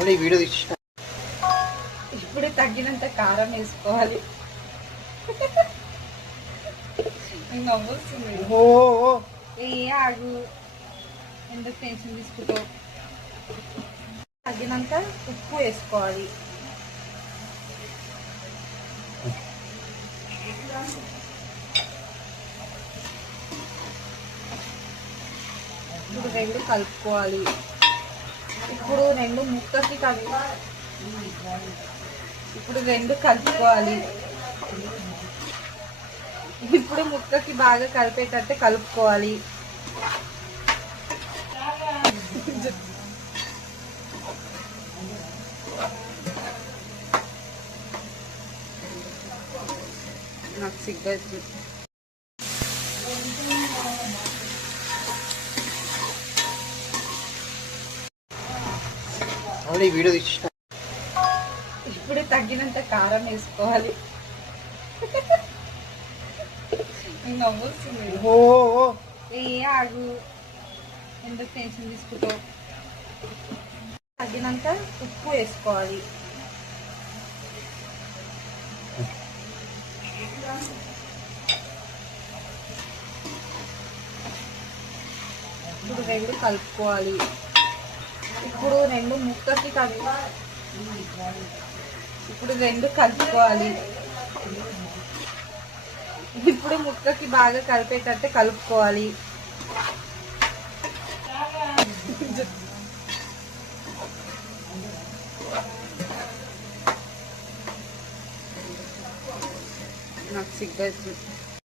మళ్ళీ వీడియో తీసిన. ఇప్పుడు తగ్గినంత కారం వేసుకోవాలి. నవ్వొస్తుంది. ఏ ఆగు, ఎందుకు టెన్షన్ తీసుకుంటావు? తగ్గినంత ఉప్పు వేసుకోవాలి. ఇప్పుడు రెండు కలుపుకోవాలి. ఇప్పుడు రెండు ముక్కకి ఇప్పుడు రెండు కలుపుకోవాలి. ఇప్పుడు ముక్కకి బాగా కలిపేటట్టు కలుపుకోవాలి. నాకు సిగ్గు. మళ్ళీ వీడియో తీసిన. ఇప్పుడు తగ్గినంత కారం వేసుకోవాలి. నవ్వొస్తుంది. ఏ ఆగు, ఎందుకు టెన్షన్ తీసుకుంటావు? తగ్గినంత ఉప్పు వేసుకోవాలి. ఇప్పుడు రెండు కలుపుకోవాలి. ఇప్పుడు రెండు ముక్కకి ఇప్పుడు రెండు కలుపుకోవాలి. ఇప్పుడు ముక్కకి బాగా కలిపేటట్టు కలుపుకోవాలి. నాకు సిగ్గు.